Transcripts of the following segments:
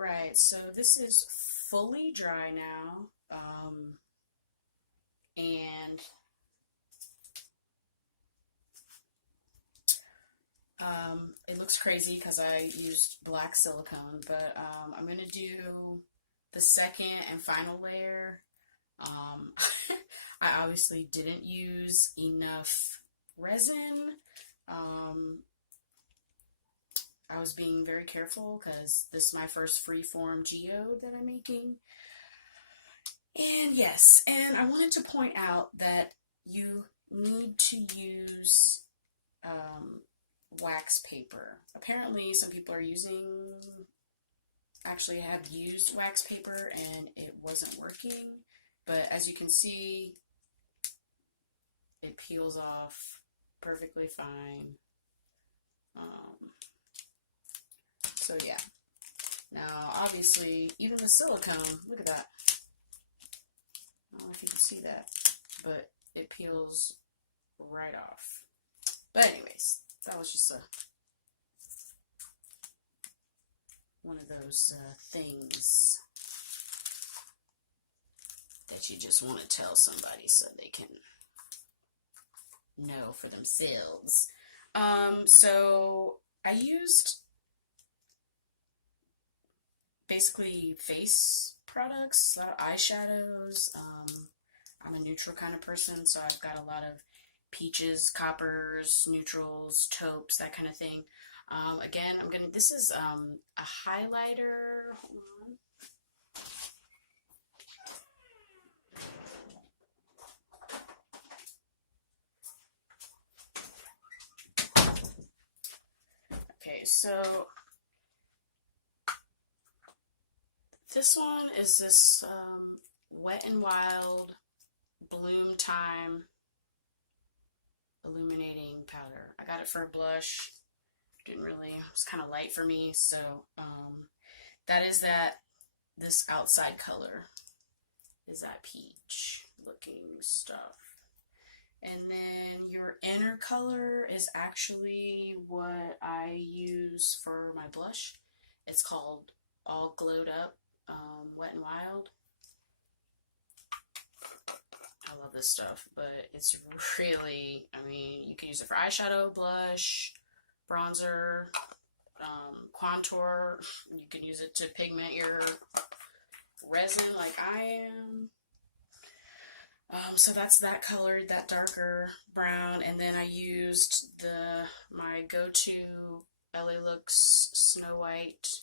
Right, so this is fully dry now. And it looks crazy because I used black silicone, but I'm gonna do the second and final layer. Um, I obviously didn't use enough resin. Um, I was being very careful because this is my first freeform geode that I'm making. And yes, and I wanted to point out that you need to use um, wax paper. Apparently, some people are actually have used wax paper and it wasn't working. But as you can see, it peels off perfectly fine. So yeah. Now, obviously, even the silicone, look at that. I don't know if you can see that, but it peels right off. But anyways, that was just one of those things that you just want to tell somebody so they can know for themselves. So I used basically face products, a lot of eyeshadows. I'm a neutral kind of person, so I've got a lot of peaches, coppers, neutrals, taupes, that kind of thing. Again, this is a highlighter. Hold on. Okay, so this one is this Wet n Wild Bloom Time illuminating powder. I got it for a blush. Didn't really, it was kind of light for me, so that is this outside color is that peach looking stuff. And then your inner color is actually what I use for my blush. It's called All Glowed Up Wet n Wild. I love this stuff, but it's really, I mean, you can use it for eyeshadow, blush, bronzer, contour. You can use it to pigment your resin like I am. So that's that color, that darker brown, and then I used my go-to LA Looks Snow White,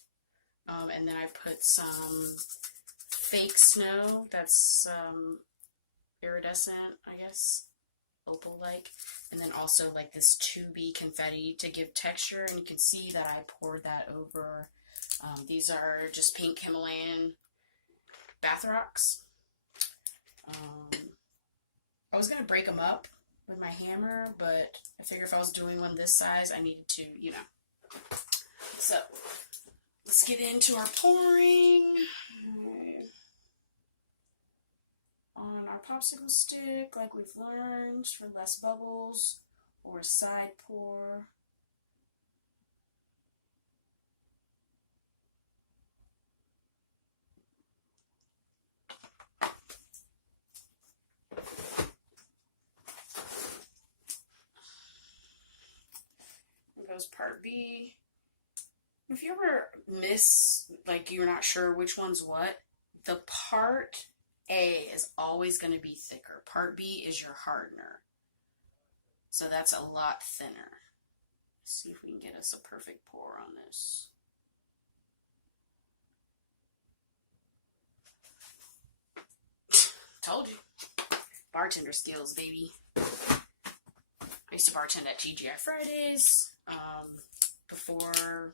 and then I put some fake snow that's iridescent, I guess, opal-like, and then also like this 2B confetti to give texture, and you can see that I poured that over. These are just pink Himalayan bath rocks. I was going to break them up with my hammer, but I figure if I was doing one this size, I needed to, you know. So, let's get into our pouring. On our popsicle stick, like we've learned, for less bubbles, or a side pour. Here goes part B. If you ever miss, like you're not sure which one's what, the part A is always going to be thicker. Part B is your hardener. So that's a lot thinner. Let's see if we can get us a perfect pour on this. Told you. Bartender skills, baby. I used to bartend at TGI Fridays before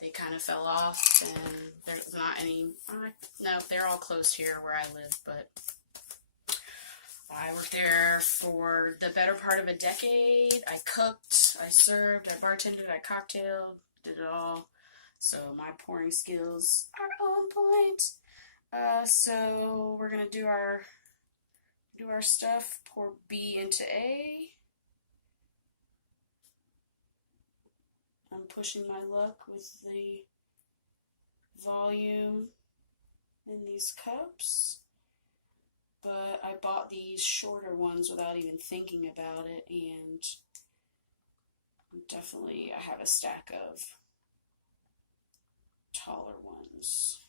they kind of fell off, and there's not any, no, they're all closed here where I live, but I worked there for the better part of a decade. I cooked, I served, I bartended, I cocktailed, did it all. So my pouring skills are on point. So we're gonna do our stuff. Pour B into A. I'm pushing my luck with the volume in these cups, but I bought these shorter ones without even thinking about it, and definitely I have a stack of taller ones.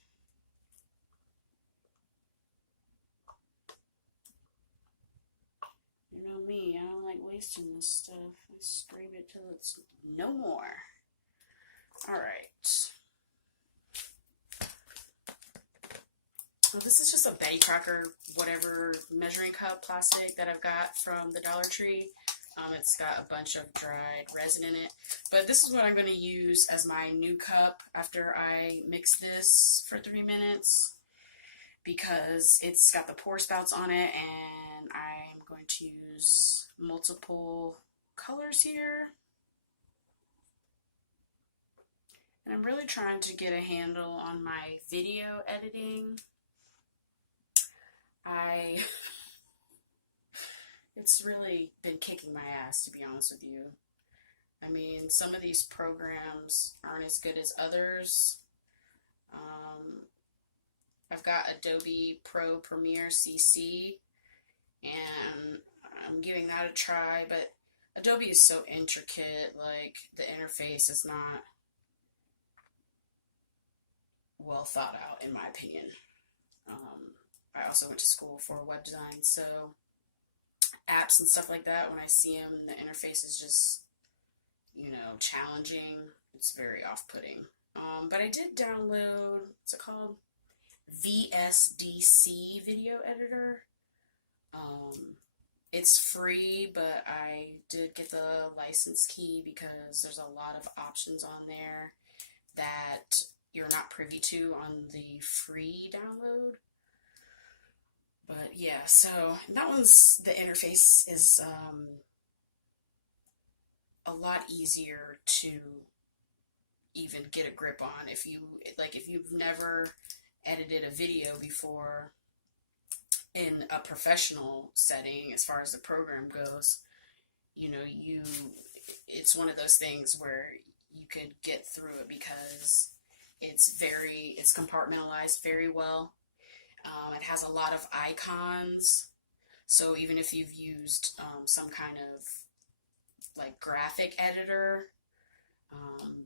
You know me, I don't like wasting this stuff. I scrape it till it's no more. Alright. Well, this is just a Betty Crocker, whatever, measuring cup plastic that I've got from the Dollar Tree. It's got a bunch of dried resin in it. But this is what I'm going to use as my new cup after I mix this for 3 minutes, because it's got the pour spouts on it, and I'm going to use multiple colors here. And I'm really trying to get a handle on my video editing. It's really been kicking my ass, to be honest with you. I mean, some of these programs aren't as good as others. I've got Adobe Pro Premiere CC, and I'm giving that a try, but Adobe is so intricate, like, the interface is not well thought out, in my opinion. I also went to school for web design, so apps and stuff like that, when I see them, the interface is just, you know, challenging. It's very off-putting. But I did download, what's it called? VSDC Video Editor. It's free, but I did get the license key because there's a lot of options on there that you're not privy to on the free download. But yeah, so that one's, the interface is a lot easier to even get a grip on. If you've never edited a video before in a professional setting, as far as the program goes, you know, it's one of those things where you could get through it because it's compartmentalized very well. It has a lot of icons, so even if you've used some kind of like graphic editor,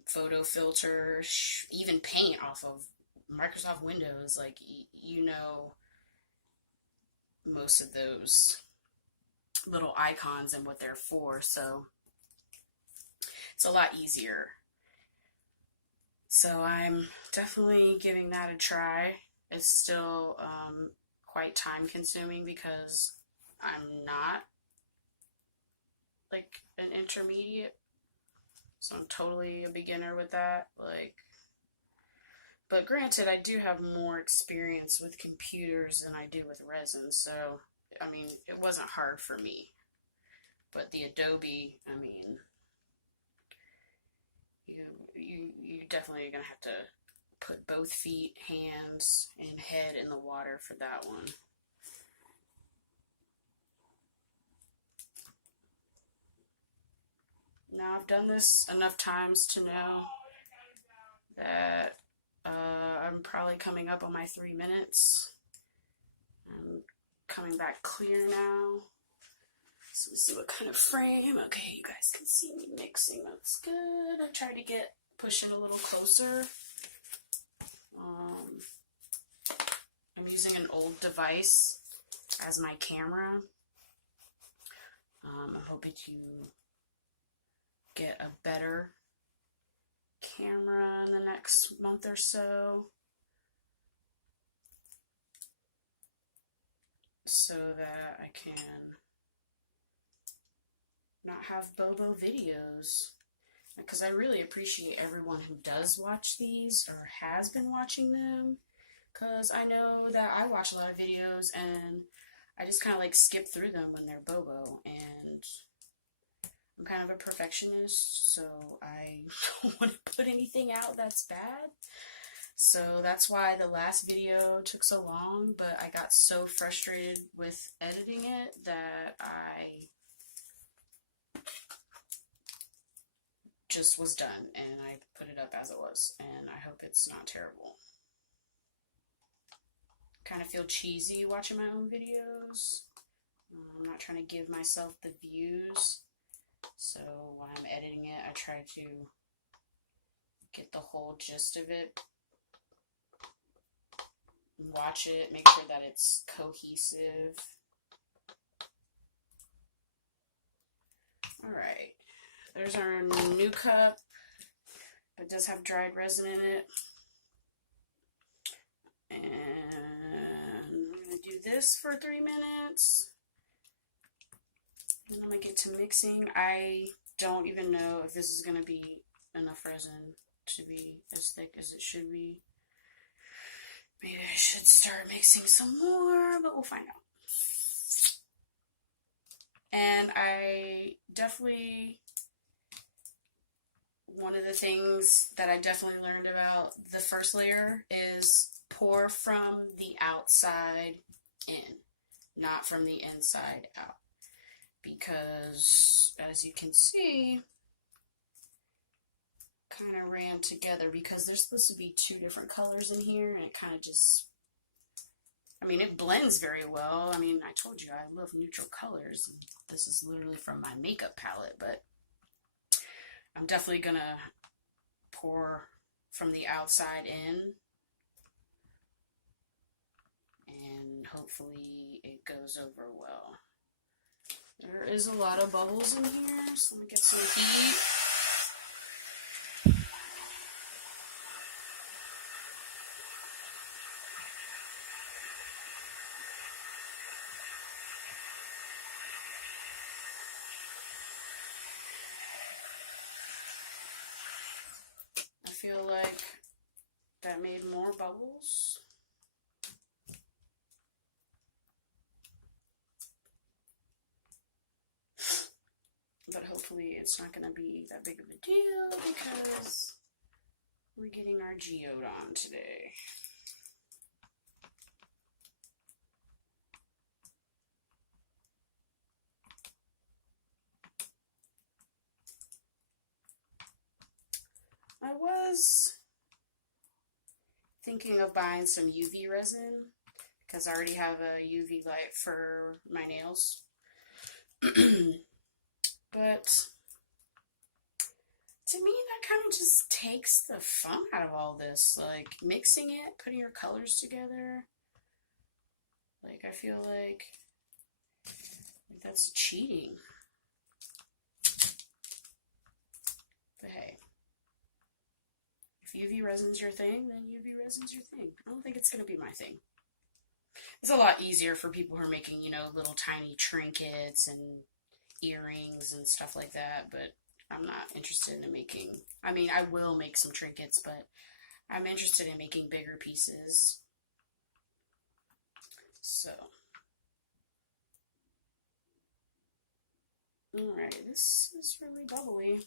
photo filter, even paint off of Microsoft Windows, like, you know, most of those little icons and what they're for, so it's a lot easier. So I'm definitely giving that a try. It's still quite time consuming because I'm not like an intermediate, so I'm totally a beginner with that. But granted, I do have more experience with computers than I do with resin, so I mean, it wasn't hard for me. But the Adobe, I mean, you definitely are gonna have to put both feet, hands, and head in the water for that one. Now, I've done this enough times to know that I'm probably coming up on my 3 minutes. I'm coming back clear now. So let's see what kind of frame. Okay, you guys can see me mixing. That's good. I tried to push it a little closer. I'm using an old device as my camera. I'm hoping to get a better camera in the next month or so, so that I can not have Bobo videos, because I really appreciate everyone who does watch these or has been watching them, because I know that I watch a lot of videos and I just kind of like skip through them when they're Bobo, and I'm kind of a perfectionist, so I don't want to put anything out that's bad. So that's why the last video took so long, but I got so frustrated with editing it that I just was done, and I put it up as it was, and I hope it's not terrible. Kind of feel cheesy watching my own videos. I'm not trying to give myself the views, so when I'm editing it, I try to get the whole gist of it, watch it, make sure that it's cohesive. Alright, there's our new cup. It does have dried resin in it. And I'm going to do this for 3 minutes. And then I'm going to get to mixing. I don't even know if this is going to be enough resin to be as thick as it should be. Maybe I should start mixing some more, but we'll find out. And I definitely, one of the things that I definitely learned about the first layer is pour from the outside in, not from the inside out. Because, as you can see, kind of ran together because there's supposed to be 2 different colors in here, and it kind of just, I mean, it blends very well. I mean, I told you I love neutral colors, and this is literally from my makeup palette, but I'm definitely gonna pour from the outside in, and hopefully it goes over well. There is a lot of bubbles in here, so let me get some heat. I feel like that made more bubbles. But hopefully it's not going to be that big of a deal because we're getting our Geode on today. I was thinking of buying some UV resin because I already have a UV light for my nails. But to me, that kind of just takes the fun out of all this. Like, mixing it, putting your colors together. Like, I feel like that's cheating. But hey, if UV resin's your thing, then UV resin's your thing. I don't think it's going to be my thing. It's a lot easier for people who are making, you know, little tiny trinkets and earrings and stuff like that, but I'm not interested in making, I mean, I will make some trinkets, but I'm interested in making bigger pieces. So, alright, this is really bubbly.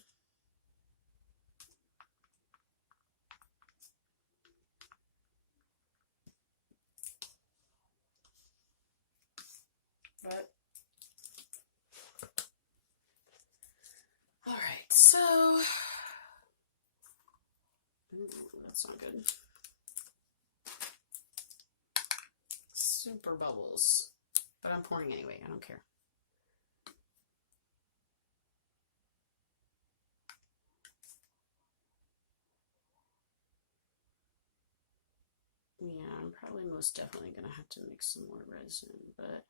But alright, so ooh, that's not good. Super bubbles. But I'm pouring anyway, I don't care. Yeah, I'm probably most definitely gonna have to mix some more resin, but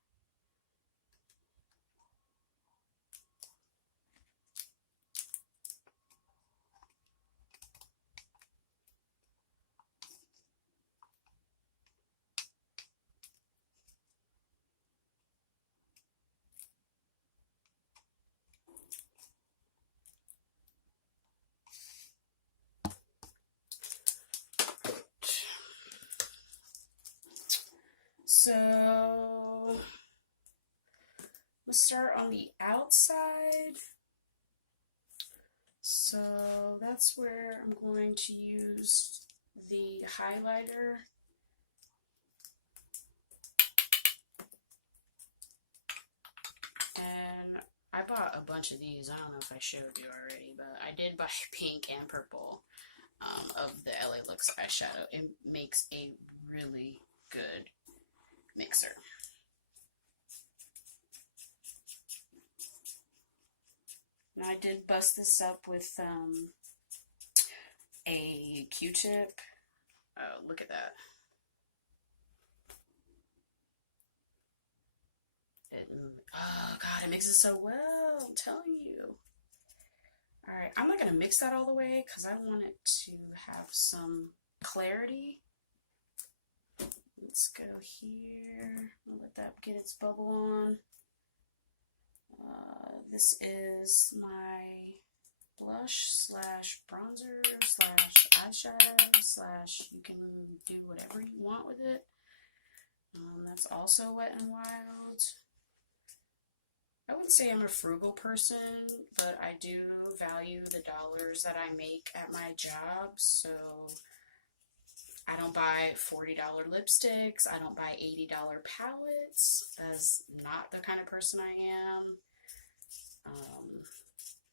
so let's start on the outside. So that's where I'm going to use the highlighter. And I I bought a bunch of these. I don't know if I showed you already, but I did buy pink and purple of the LA Looks eyeshadow. It makes a really good mixer. And I did bust this up with a Q-tip. Oh, look at that. Oh God, it mixes so well, I'm telling you. Alright, I'm not going to mix that all the way because I want it to have some clarity. Let's go here. I'll let that get its bubble on. This is my blush slash bronzer slash eyeshadow slash you can do whatever you want with it. That's also Wet n Wild. I wouldn't say I'm a frugal person, but I do value the dollars that I make at my job, so I don't buy $40 lipsticks, I don't buy $80 palettes. That's not the kind of person I am.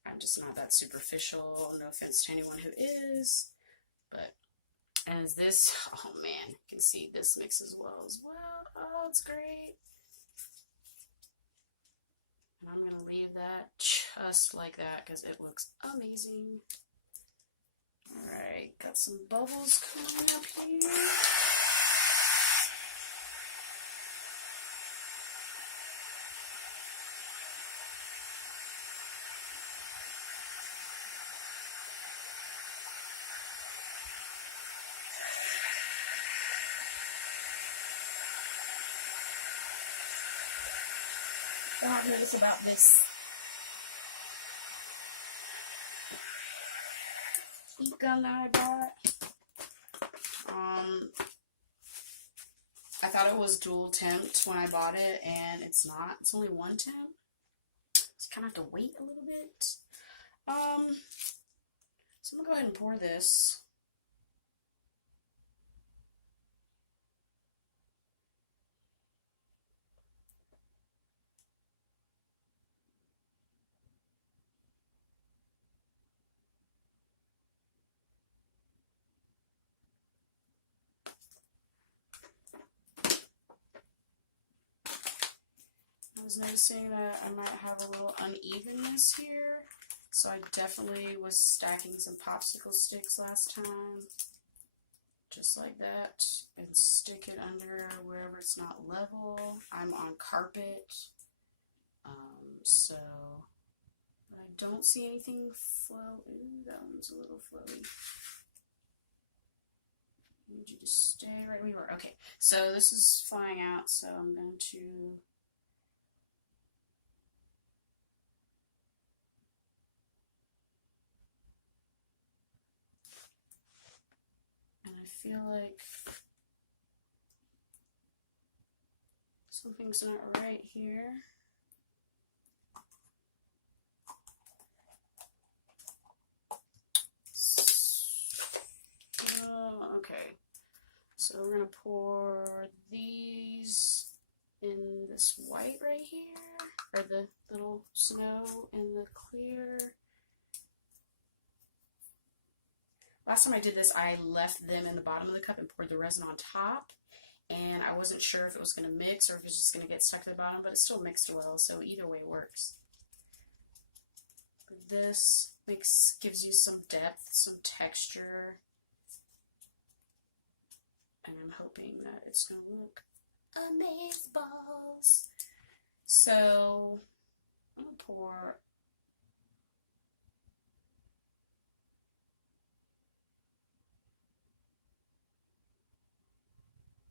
I'm just not that superficial, no offense to anyone who is, but as this, oh man, you can see this mixes well as well. Oh, it's great. And I'm going to leave that just like that because it looks amazing. Alright, got some bubbles coming up here. I'll notice about this heat gun that I bought. I thought it was dual temp when I bought it, and it's not. It's only one temp. So you kind of have to wait a little bit. So I'm gonna go ahead and pour this. I was noticing that I might have a little unevenness here, so I definitely was stacking some popsicle sticks last time, just like that, and stick it under wherever it's not level. I'm on carpet, so I don't see anything flow. Ooh, that one's a little flowy. I need you to stay right where you are. Okay, so this is flying out, so I'm going to feel like something's not right here. Okay, so we're gonna pour these in this white right here, or the little snow in the clear. Last time I did this, I left them in the bottom of the cup and poured the resin on top, and I wasn't sure if it was going to mix or if it's just going to get stuck to the bottom, but it still mixed well, so either way works. This gives you some depth, some texture, and I'm hoping that it's going to look amazeballs. So I'm going to pour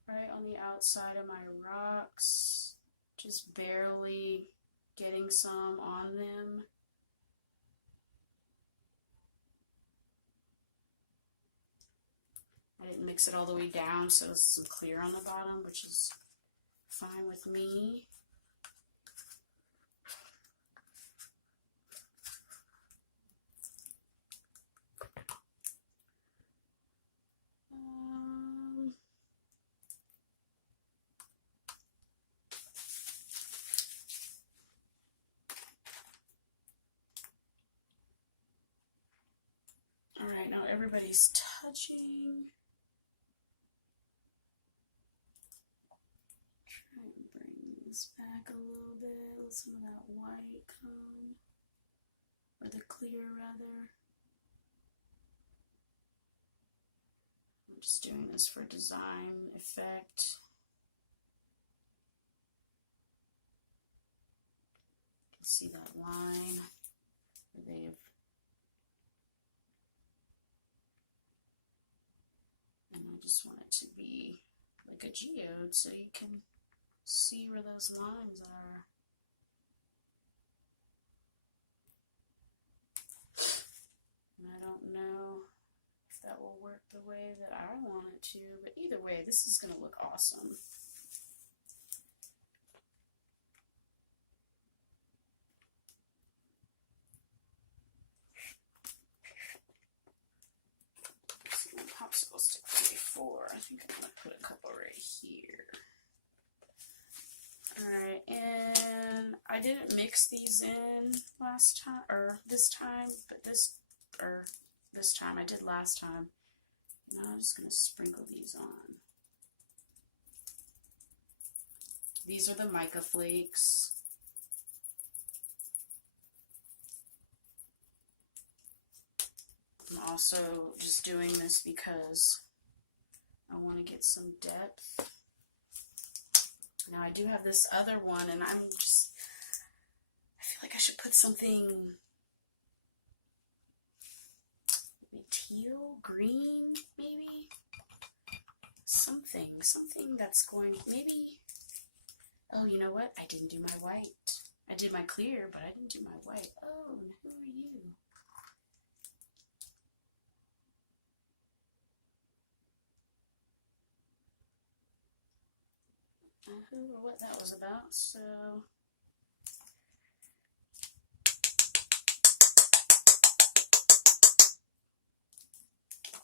right on the outside of my rocks, just barely getting some on them. I didn't mix it all the way down, so there's some clear on the bottom, which is fine with me. everybody's touching. Try and bring this back a little bit. Let some of that white come, or the clear rather. I'm just doing this for design effect. You can see that line where they've, and I just want it to be like a geode so you can see where those lines are. And I don't know if that will work the way that I want it to, but either way, this is going to look awesome. See my popsicle stick before. I think I'm going to put a couple right here. Alright, and I didn't mix these in last time, or this time, but this time I did last time. Now I'm just going to sprinkle these on. These are the mica flakes. I'm also just doing this because I want to get some depth. Now I do have this other one, and I feel like I should put something maybe teal, green, maybe? Something that's going, maybe, oh, you know what? I didn't do my white. I did my clear, but I didn't do my white. Oh, and who are you? Who or what that was about, so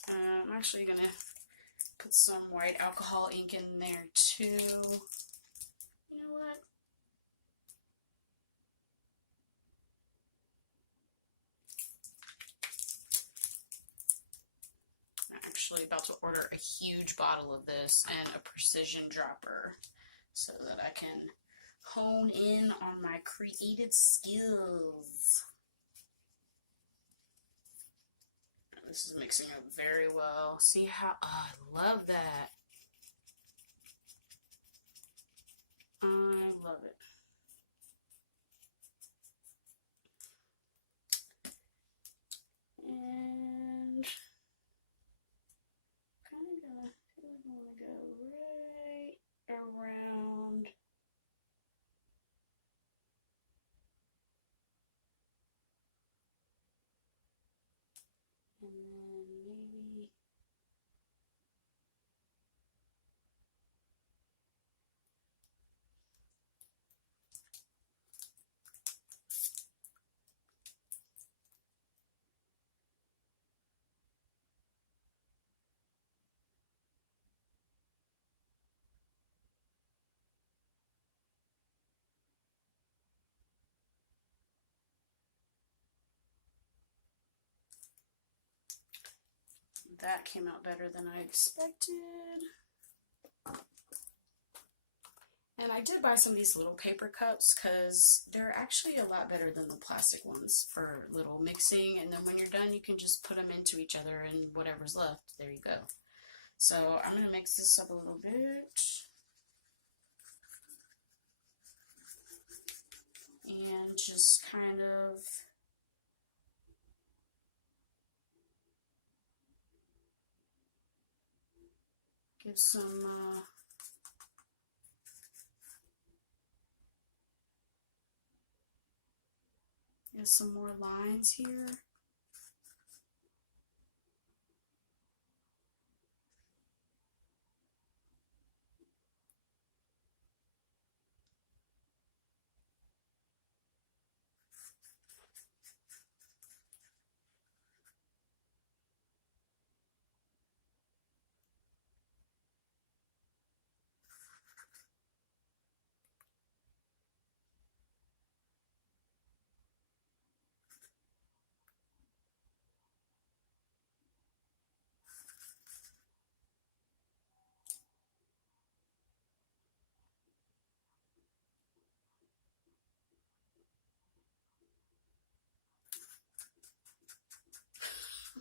I'm actually gonna put some white alcohol ink in there too. You know what? I'm actually about to order a huge bottle of this and a precision dropper, so that I can hone in on my creative skills. This is mixing up very well. See how, oh, I love that. I love it. And kind of gonna, I feel like I want to go right around and then maybe that came out better than I expected. And I did buy some of these little paper cups because they're actually a lot better than the plastic ones for little mixing. And then when you're done, you can just put them into each other and whatever's left, there you go. So I'm going to mix this up a little bit. And just kind of give some more lines here.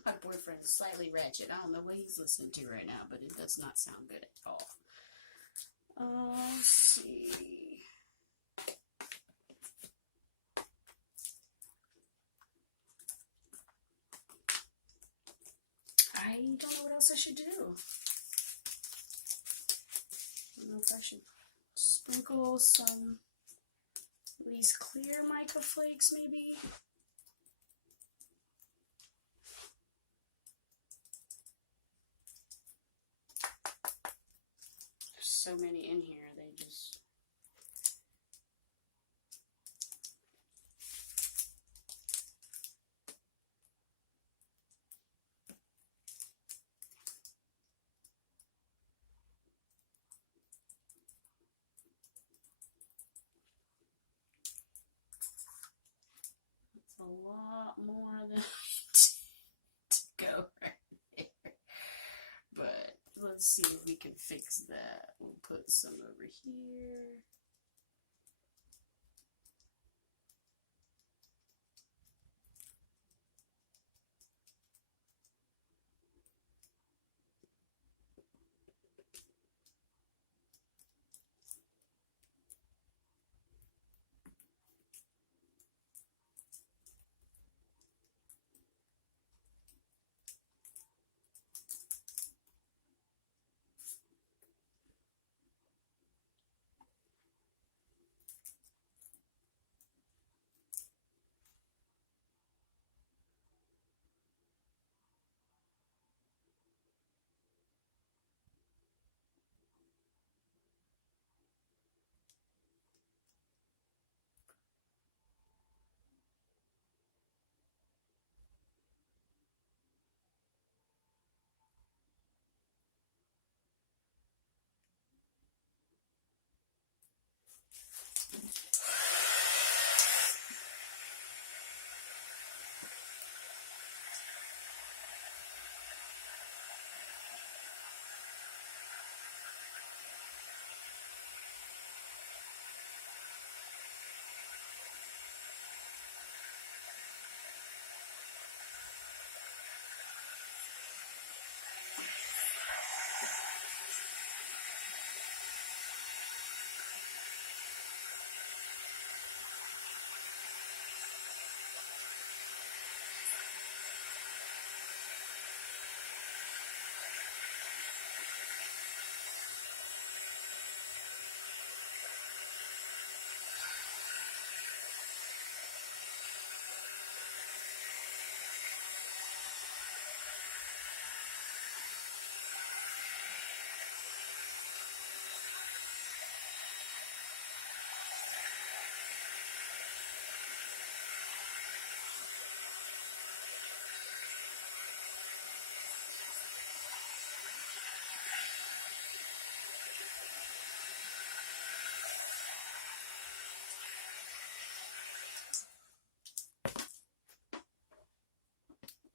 My boyfriend is slightly ratchet. I don't know what he's listening to right now, but it does not sound good at all. Let's see. I don't know what else I should do. I don't know if I should sprinkle some of these clear mica flakes, maybe. There's so many in here, they just... It's a lot more than to go right there. But let's see if we can fix that. We'll put some over here.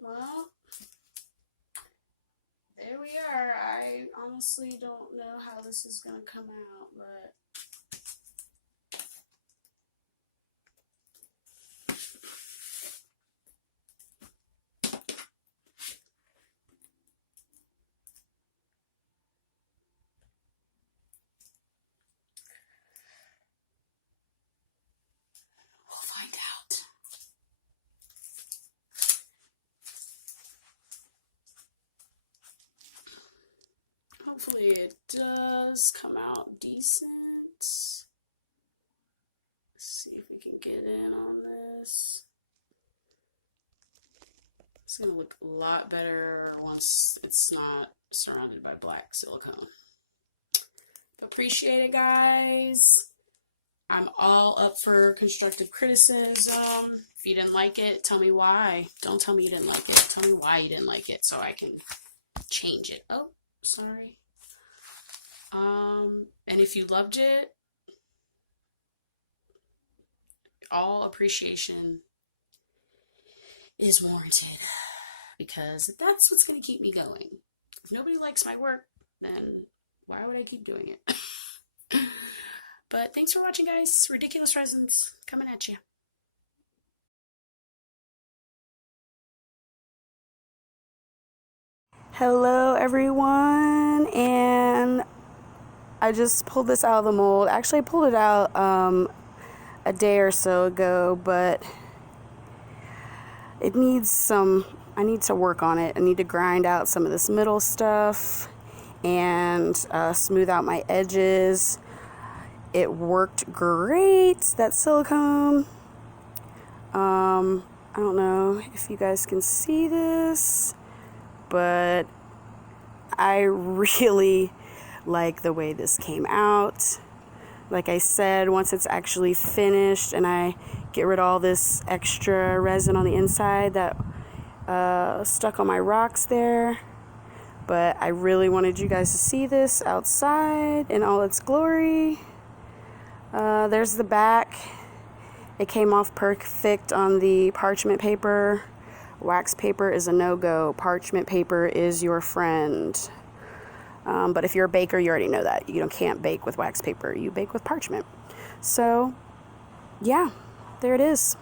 Well, there we are. I honestly don't know how this is going to come out, but we'll find out. Hopefully it does come out decent. Let's see if we can get in on this. It's going to look a lot better once it's not surrounded by black silicone. Appreciate it, guys. I'm all up for constructive criticism. If you didn't like it, tell me why. Don't tell me you didn't like it. Tell me why you didn't like it so I can change it. Oh, sorry. And if you loved it, all appreciation is warranted, because that's what's going to keep me going. If nobody likes my work, then why would I keep doing it? But thanks for watching, guys. Ridiculous Resins coming at you. Hello everyone, and I just pulled this out of the mold. Actually, I pulled it out a day or so ago, but it needs I need to work on it. I need to grind out some of this middle stuff and smooth out my edges. It worked great, that silicone. I don't know if you guys can see this, but I really like the way this came out. Like I said, once it's actually finished and I get rid of all this extra resin on the inside that stuck on my rocks there. But I really wanted you guys to see this outside in all its glory. There's the back. It came off perfect on the parchment paper. Wax paper is a no-go. Parchment paper is your friend. But if you're a baker, you already know that. You can't bake with wax paper. You bake with parchment. So, yeah, there it is.